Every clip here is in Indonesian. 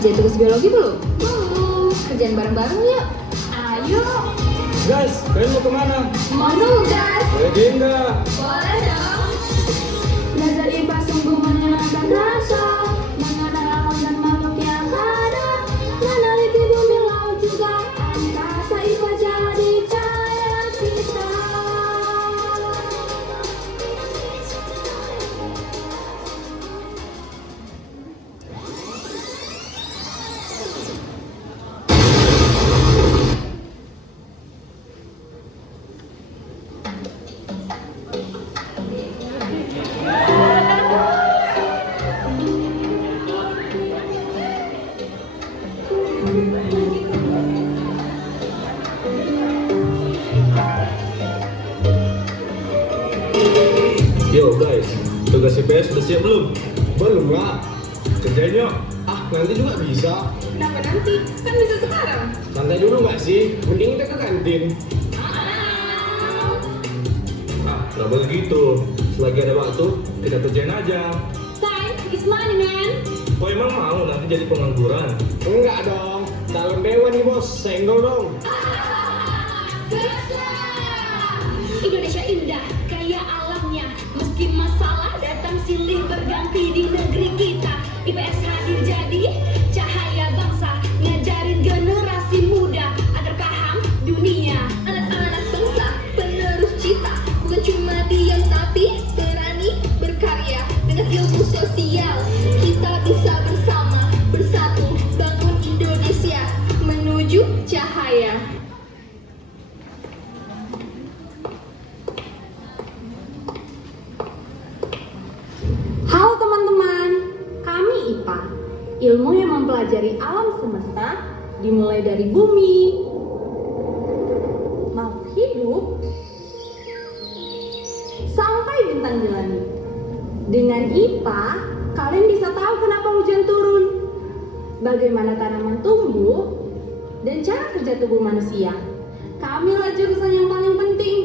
Ngerjain tugas biologi belum? Belum. Kerjaan bareng-bareng yuk. Ayo. Guys, kalian mau kemana? Mau nugas? Ready enggak? Boleh dong. Belajar IPA sungguh menyenangkan rasa, mengenal alam dan makhluk yang ada, meneliti bumi laut juga angkasa. IPA jadi cahaya kita. Yo guys, tugas IPS udah siap belum? Belum lah. Kerjain yuk. Nanti juga bisa. Kenapa nanti? Kan bisa sekarang. Santai dulu nggak sih? Mending kita ke kantin. Gak begitu. Selagi ada waktu, kita kerjain aja. Time is money, man. Kok emang mau nanti jadi pengangguran? Enggak dong. Calon dewa nih bos. Senggol dong. Indonesia indah, kaya alamnya. Meski masalah datang silih berganti di negeri kita, IPS hadir jadi cahaya bangsa, ngajarin generasi muda agar paham dunia. Anak-anak bangsa penerus cita, bukan cuma diam tapi berani berkarya. Dengan ilmu sosial kita bisa bersama, bersatu bangun Indonesia menuju cahaya. Halo teman-teman, kami IPA, ilmu yang mempelajari alam semesta dimulai dari bumi, makhluk hidup, sampai bintang di langit. Dengan IPA, kalian bisa tahu kenapa hujan turun, bagaimana tanaman tumbuh, dan cara kerja tubuh manusia. Kamilah jurusan yang paling penting,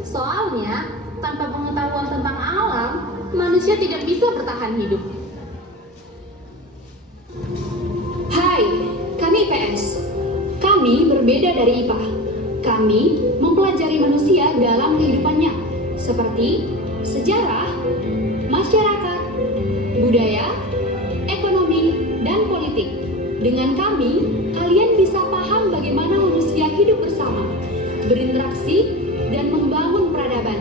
soalnya tanpa pengetahuan tentang alam, manusia tidak bisa bertahan hidup. Hai, kami IPS. Kami berbeda dari IPA. Kami mempelajari manusia dalam kehidupannya, seperti sejarah, masyarakat, budaya, ekonomi, dan politik. Dengan kami, kalian bisa paham bagaimana manusia hidup bersama, berinteraksi, dan membangun peradaban.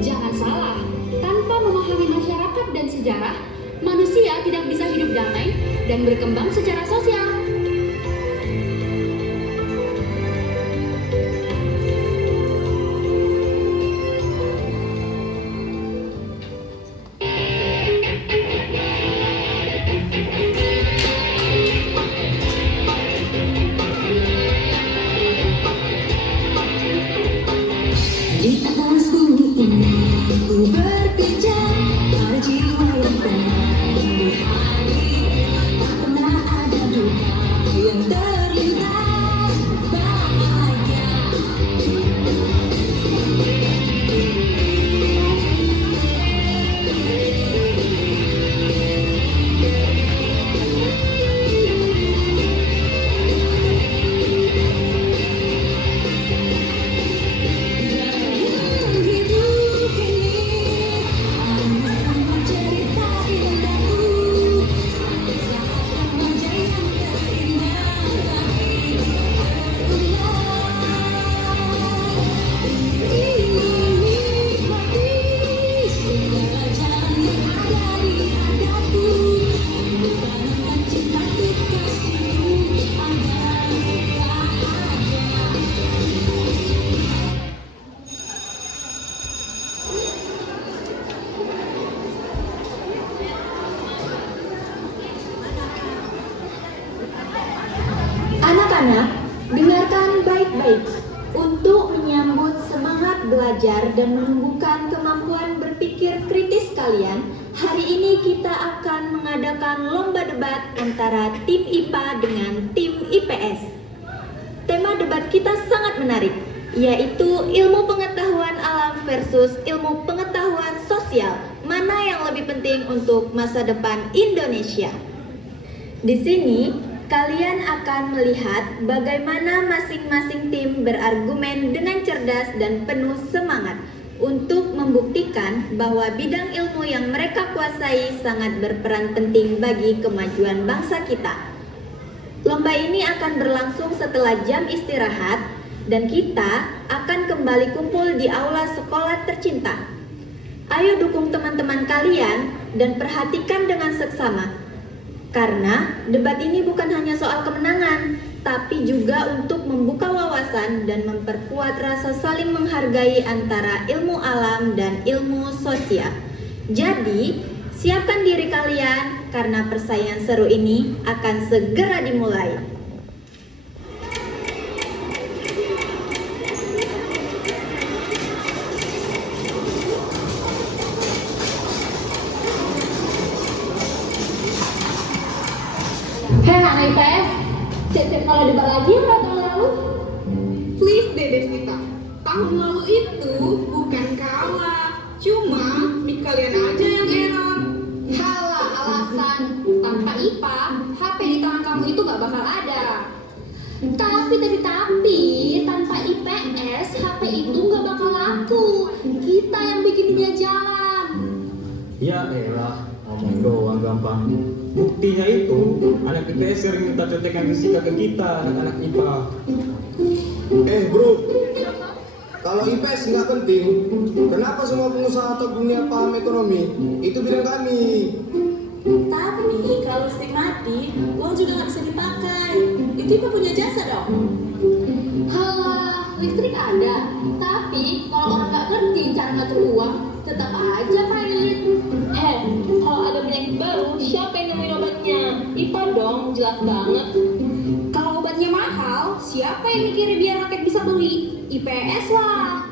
Jangan salah, tanpa memahami masyarakat dan sejarah, manusia tidak bisa hidup damai dan berkembang secara sosial. Di atas bumi ini, ku berpijak pada jiwa yang tenang. Di hari tak pernah ada duka yang terlintas bahagia. Hidup ini hanya cerita indahku, kisah remaja yang terindah tak ingin terulang. Menikmati segala jalan yang ada di hadapku, menanamkan cinta untuk kasihku agar bahagia. Anak-anak, dengarkan baik-baik. Untuk menyambut semangat belajar dan menumbuhkan kemampuan berpikir kritis kalian, hari ini kita akan mengadakan lomba debat antara tim IPA dengan tim IPS. Tema debat kita sangat menarik, yaitu ilmu pengetahuan alam versus ilmu pengetahuan sosial. Mana yang lebih penting untuk masa depan Indonesia? Di sini, kalian akan melihat bagaimana masing-masing tim berargumen dengan cerdas dan penuh semangat untuk membuktikan bahwa bidang ilmu yang mereka kuasai sangat berperan penting bagi kemajuan bangsa kita. Lomba ini akan berlangsung setelah jam istirahat dan kita akan kembali kumpul di aula sekolah tercinta. Ayo dukung teman-teman kalian dan perhatikan dengan seksama. Karena debat ini bukan hanya soal kemenangan, tapi juga untuk membuka wawasan dan memperkuat rasa saling menghargai antara ilmu alam dan ilmu sosial. Jadi, siapkan diri kalian karena persaingan seru ini akan segera dimulai. Hei anak IPS, siap-siap kalau debat lagi ya tahun lalu? Please deh Desnita, tahun lalu itu bukan kalah, cuma mic kalian aja yang error. Halah alasan, tanpa IPA, HP di tangan kamu itu gak bakal ada. Tapi, tanpa IPS, HP itu gak bakal laku. Kita yang bikin dunia jalan. Ya elah, ngomong doang gampang. Buktinya itu, anak IPS sering minta contekan fisika ke kita, anak-anak IPA. Bro, kalau IPS nggak penting, kenapa semua pengusaha atau dunia paham ekonomi? Itu bidang kami. Tapi kalau listrik mati, uang juga nggak bisa dipakai. Itu IPA punya jasa dong. Halah, listrik ada. Tapi kalau orang gak ngerti cara ngatur uang, tetap aja pilot. Kalau ada penyakit baru, siapa yang nemuin obatnya? IPA dong, jelas banget. Kalau obatnya mahal, siapa yang mikirin biar rakyat bisa beli? IPS lah.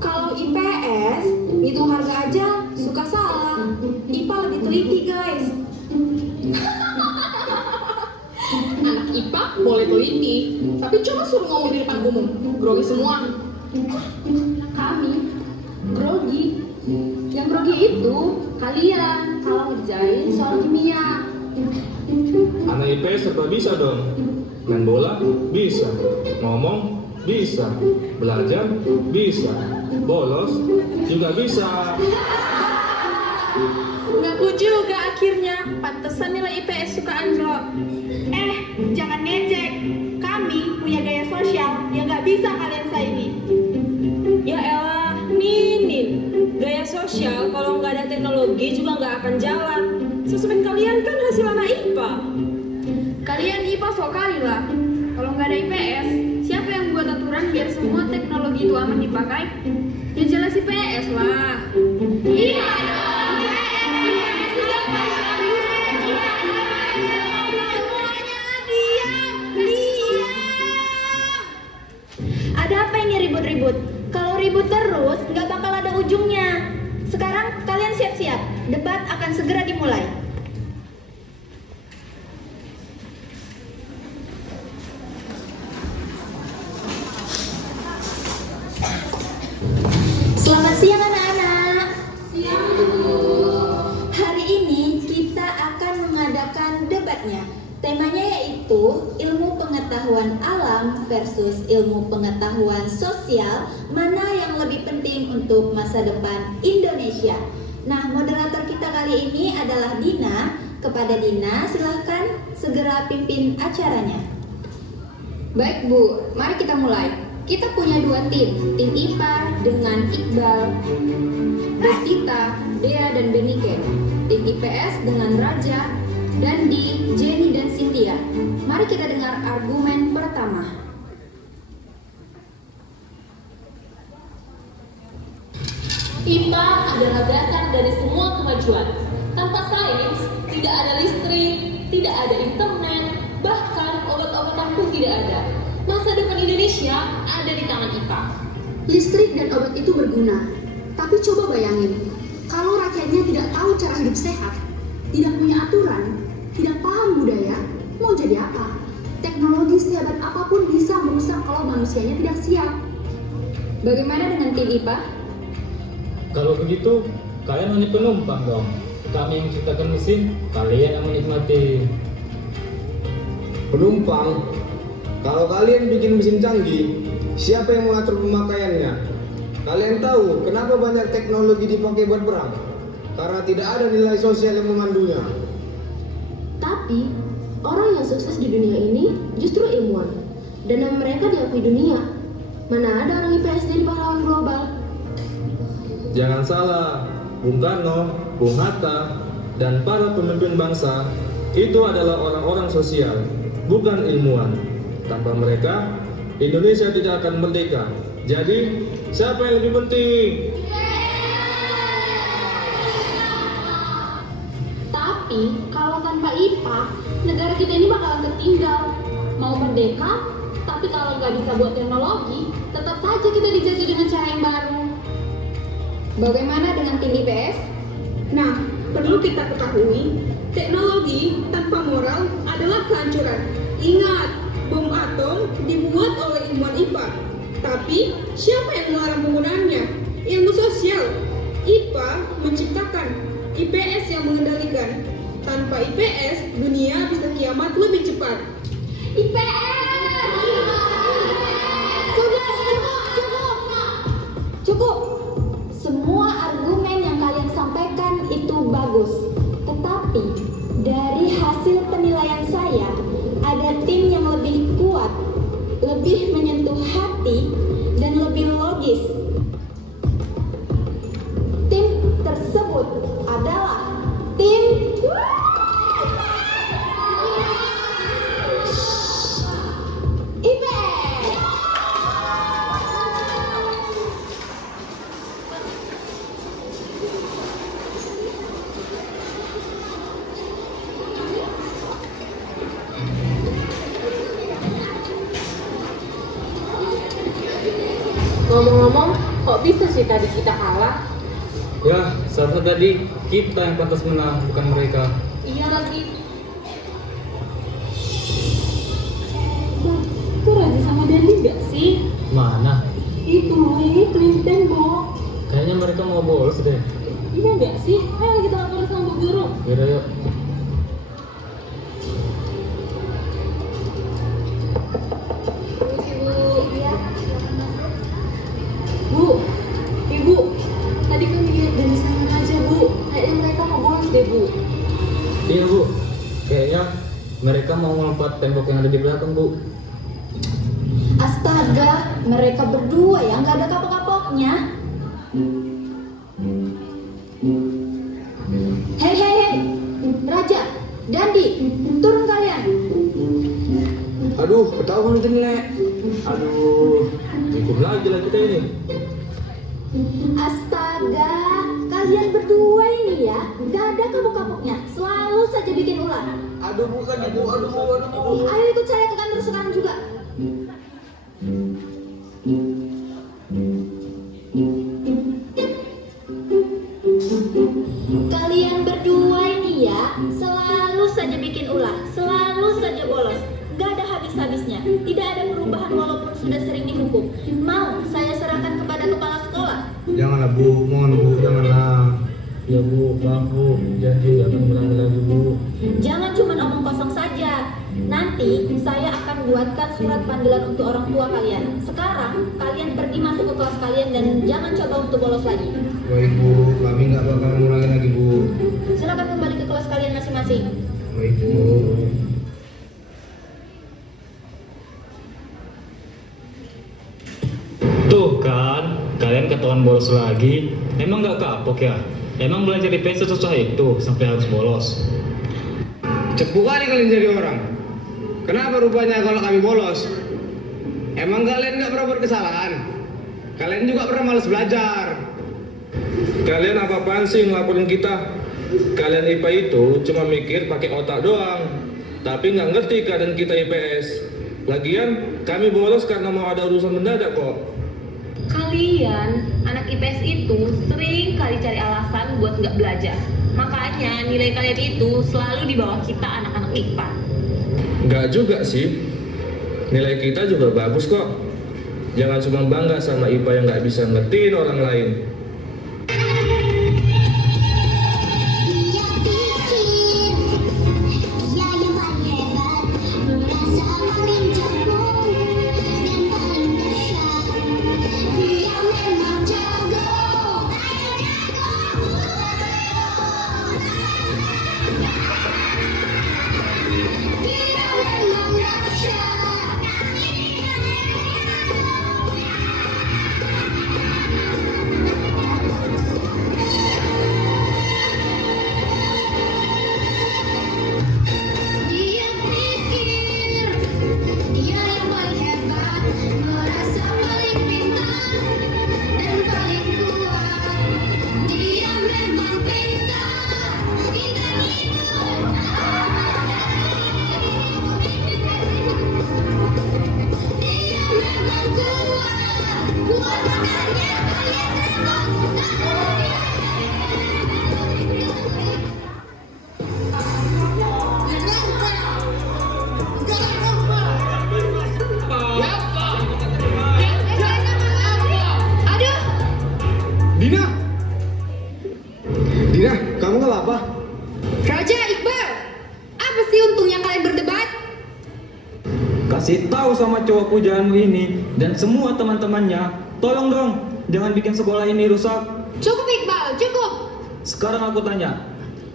Kalau IPS, ngitung harga aja suka salah. IPA lebih teliti guys. Anak IPA boleh teliti, tapi coba suruh ngomong di depan umum, grogi semua. Kami grogi. Yang grogi itu kalian kalau ngerjain soal kimia. Anak IPS serba bisa dong. Main bola bisa, ngomong bisa, belajar bisa, bolos juga bisa. Ngaku juga akhirnya, pantesan nilai IPS suka anjlok. Jangan ngejek, kami punya gaya sosial yang gak bisa kalian saingi. Ya elah, Ninin. Gaya sosial kalau nggak ada teknologi juga nggak akan jalan. Susumin kalian kan hasil anak IPA. Kalian IPA sok kali lah. Kalau nggak ada IPS, siapa yang buat aturan biar semua teknologi itu aman dipakai? Ya jelas IPS lah. Iya dong. Ada apa ini ribut-ribut? Kalau ribut terus, nggak bakal ada ujungnya. Sekarang kalian siap-siap, debat akan segera dimulai. Selamat siang anak-anak. Siang Bu. Hari ini kita akan mengadakan debatnya. Temanya yaitu ilmu pengetahuan alam versus ilmu pengetahuan sosial, mana yang lebih penting untuk masa depan Indonesia. Nah, moderator kita kali ini adalah Dina. Kepada Dina, silahkan segera pimpin acaranya. Baik Bu, mari kita mulai. Kita punya dua tim IPA dengan Iqbal, Destita, Dea dan Benike. Tim IPS dengan Raja, Dandi, Jenny dan Cynthia. Mari kita dengar argumen pertama. IPA adalah dasar dari semua kemajuan. Tanpa sains, tidak ada listrik, tidak ada internet, bahkan obat-obatan pun tidak ada. Masa depan Indonesia ada di tangan IPA. Listrik dan obat itu berguna. Tapi coba bayangin, kalau rakyatnya tidak tahu cara hidup sehat, tidak punya aturan, tidak paham budaya, mau jadi apa? Teknologi sehebat apapun bisa merusak kalau manusianya tidak siap. Bagaimana dengan tim IPA? Kalau begitu, kalian hanya penumpang dong. Kami yang ciptakan mesin, kalian yang menikmati. Penumpang, kalau kalian bikin mesin canggih, siapa yang mengatur pemakaiannya? Kalian tahu kenapa banyak teknologi dipakai buat perang? Karena tidak ada nilai sosial yang memandunya. Tapi, orang yang sukses di dunia ini justru ilmuwan. Dan nama mereka diakui dunia. Mana ada orang IPS jadi pahlawan global? Jangan salah, Bung Karno, Bung Hatta, dan para pemimpin bangsa itu adalah orang-orang sosial, bukan ilmuwan. Tanpa mereka, Indonesia tidak akan merdeka. Jadi, siapa yang lebih penting? Tapi kalau tanpa IPA, negara kita ini bakalan tertinggal. Mau merdeka, tapi kalau nggak bisa buat teknologi, tetap saja kita dijajah dengan cara yang baru. Bagaimana dengan tim IPS? Nah, perlu kita ketahui, teknologi tanpa moral adalah kehancuran. Ingat, bom atom dibuat oleh ilmuwan IPA. Tapi, siapa yang melarang penggunaannya? Ilmu sosial. IPA menciptakan, IPS yang mengendalikan. Tanpa IPS, dunia bisa kiamat lebih cepat. Cukup. Semua argumen yang kalian sampaikan itu bagus. Tetapi dari hasil penilaian saya, ada tim yang lebih kuat, lebih menyentuh hati, dan lebih logis. Tim tersebut adalah tim IPS. Ngomong-ngomong, kok bisa sih tadi kita kalah? Ya, seharusnya tadi kita yang pantas menang, bukan mereka. Iya lagi. Bang, itu Raja sama Dandi nggak sih? Mana? Itu loh, yang itu yang di tembok. Kayaknya mereka mau bolos deh. Iya nggak sih? Ayo kita lapor sama Bu Guru. Yaudah yuk. Bu, Ibu, tadi kami lihat dari sana aja Bu. Kayaknya mereka mau bolos deh Bu. Iya Bu, kayaknya mereka mau melompat tembok yang ada di belakang Bu. Astaga, mereka berdua ya nggak ada kapok-kapoknya. Hei, Raja, Dandi, turun kalian. Aduh, ketahuan itu Nek. Aduh, ikut lagi lah kita ini. Astaga, kalian berdua ini ya, nggak ada kapok-kapoknya. Selalu saja bikin ulah. Aduh, bukan Ibu. Aduh. Ayo ikut saya ke kantor sekarang juga. Kalian berdua ini ya, selalu saja bikin ulah, selalu saja bolos. Gak ada habis-habisnya, tidak ada perubahan walaupun sudah sering dihukum. Mau saya serahkan kepada kepala sekolah? Janganlah Bu, mohon Bu, janganlah. Ya Bu, maaf Bu, janji gak akan ngulangi lagi Bu. Jangan cuma omong kosong saja. Nanti saya akan buatkan surat panggilan untuk orang tua kalian. Sekarang kalian pergi masuk ke kelas kalian dan jangan coba untuk bolos lagi. Baik Bu, kami nggak bakal ngulangi lagi Bu. Silakan kembali ke kelas kalian masing-masing. Baik Bu. Tuh kan, kalian ketahuan bolos lagi. Emang gak kapok ya? Emang belajar di PS susah itu sampai harus bolos? Cepu kali kalian jadi orang. Kenapa rupanya kalau kami bolos? Emang kalian nggak pernah berkesalahan? Kalian juga pernah malas belajar. Kalian apa-apaan sih ngelaporin kita? Kalian IPA itu cuma mikir pakai otak doang, tapi nggak ngerti keadaan kita IPS. Lagian kami bolos karena mau ada urusan mendadak kok. Kalian, anak IPS itu sering kali cari alasan buat nggak belajar. Makanya nilai kalian itu selalu di bawah kita anak-anak IPA. Nggak juga sih. Nilai kita juga bagus kok. Jangan cuma bangga sama IPA yang nggak bisa ngertiin orang lain. Dia pikir dia yang paling hebat, merasa sama cowok pujaanmu ini dan semua teman-temannya, tolong dong, jangan bikin sekolah ini rusak. Cukup Iqbal, cukup. Sekarang aku tanya,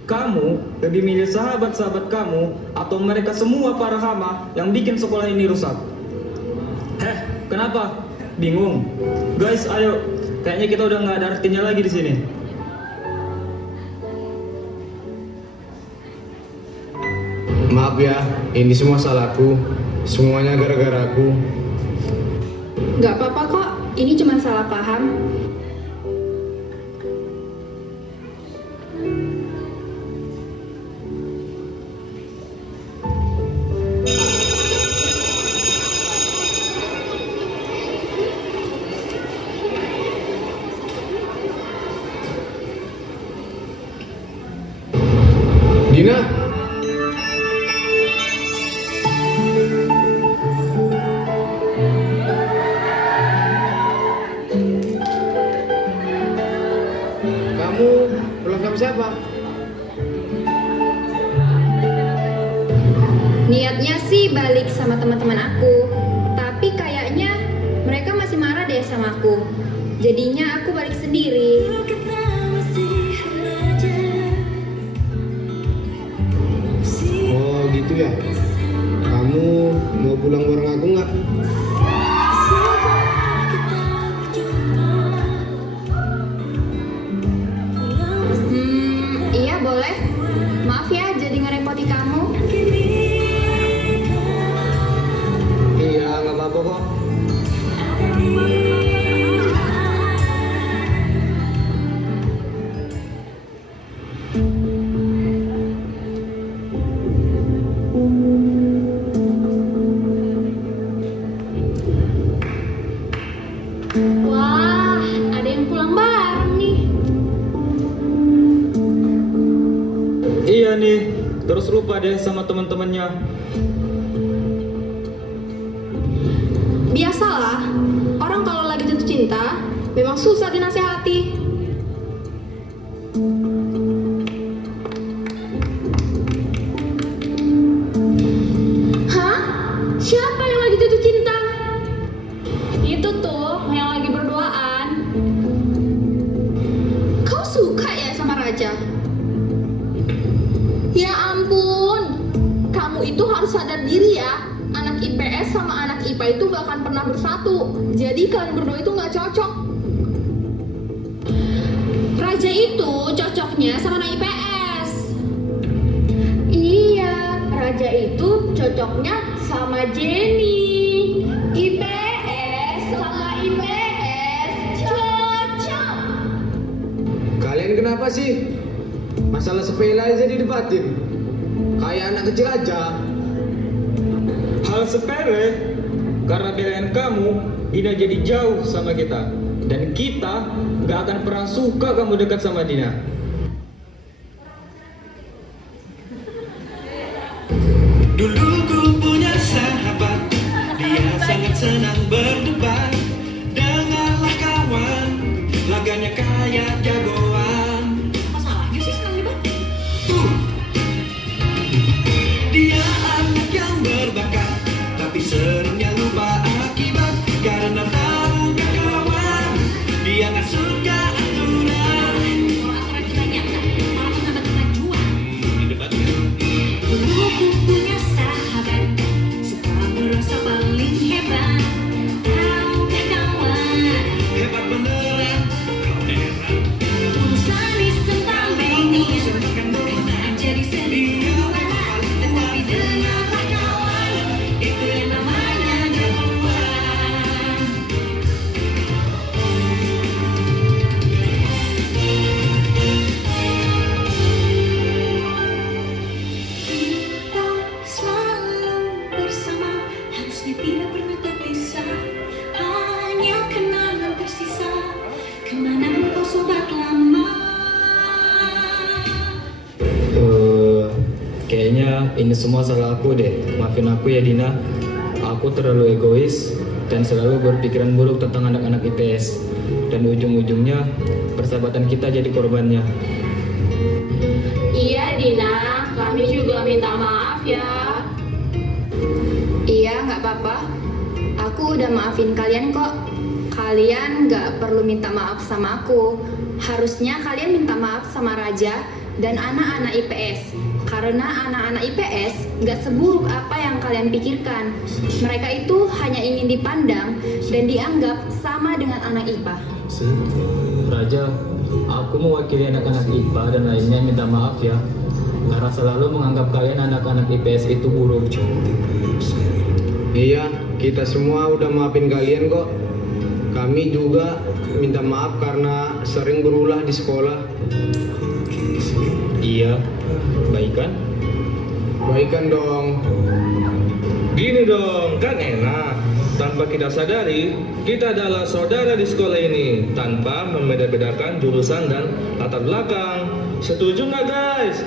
kamu lebih milih sahabat-sahabat kamu atau mereka semua para hama yang bikin sekolah ini rusak? Kenapa? Bingung? Guys, ayo. Kayaknya kita udah nggak ada artinya lagi di sini. Maaf ya, ini semua salahku. Semuanya gara-gara aku. Nggak apa-apa kok, ini cuma salah paham. Dina, kamu pulang sama siapa? Niatnya sih balik sama teman-teman aku, tapi kayaknya mereka masih marah deh sama aku. Jadinya aku balik sendiri. Oh gitu ya. Kamu mau pulang bareng aku nggak? Iya boleh. Maaf ya jadi ngerepoti kamu. Iya, nggak apa-apa kok. Wah, ada yang pulang bareng nih. Iya nih, terus lupa deh sama teman-temannya. Biasalah, orang kalau lagi jatuh cinta memang susah dinasehati. Hah? Siapa yang lagi jatuh cinta? Itu tuh yang lagi berduaan. Kau suka ya sama Raja? Ya ampun, kamu itu harus sadar diri ya. Anak IPS sama anak IPA itu gak akan pernah bersatu. Jadi kalian berdua itu gak cocok. Raja itu cocoknya sama anak IPS. Iya, Raja itu cocoknya sama Jenny. IPS sama IPS cocok. Kalian kenapa sih? Masalah sepele aja didebatin. Kayak anak kecil aja. Hal sepele, karena belain kamu, Dina jadi jauh sama kita. Dan kita gak akan pernah suka kamu dekat sama Dina. Dulu ku punya sahabat, dia sangat senang berdebat. Dengarlah kawan, laganya kayak jagoan. Masalahnya sih senang debat. Dia anak yang berbakat, tapi seringnya lupa akibat. Karena tahu gak kawan, dia gak suka aturan. Kalau aturan kita nyata, malah menghambat kemajuan. Debat kan? Dulu ku punya sahabat, suka merasa paling hebat. Tahukah kawan, Hebat beneran, kau heran. urusan disempalingin, bukan jadi sendirian. Tetapi dengarlah kawan, itu yang namanya jagoan. Kita selalu bersama, harusnya tidak pernah terpisah. Hanya kenangan tersisa, kemana kau sobat lama. Kayaknya ini semua salah aku deh. Maafin aku ya Dina. Aku terlalu egois dan selalu berpikiran buruk tentang anak-anak IPS. Dan ujung-ujungnya persahabatan kita jadi korbannya. Iya Dina, kami juga minta maaf ya. Iya nggak apa-apa. Aku udah maafin kalian kok. Kalian gak perlu minta maaf sama aku. Harusnya kalian minta maaf sama Raja dan anak-anak IPS. Karena anak-anak IPS gak seburuk apa yang kalian pikirkan. Mereka itu hanya ingin dipandang dan dianggap sama dengan anak IPA. Raja, aku mewakili anak-anak IPA dan lainnya minta maaf ya, karena selalu menganggap kalian anak-anak IPS itu buruk. Iya, kita semua udah maafin kalian kok. Kami juga minta maaf karena sering berulah di sekolah. Iya, baikan? Baikan dong. Gini dong, kan enak. Tanpa kita sadari, kita adalah saudara di sekolah ini tanpa membeda-bedakan jurusan dan latar belakang. Setuju nggak guys?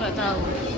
Nggak tahu.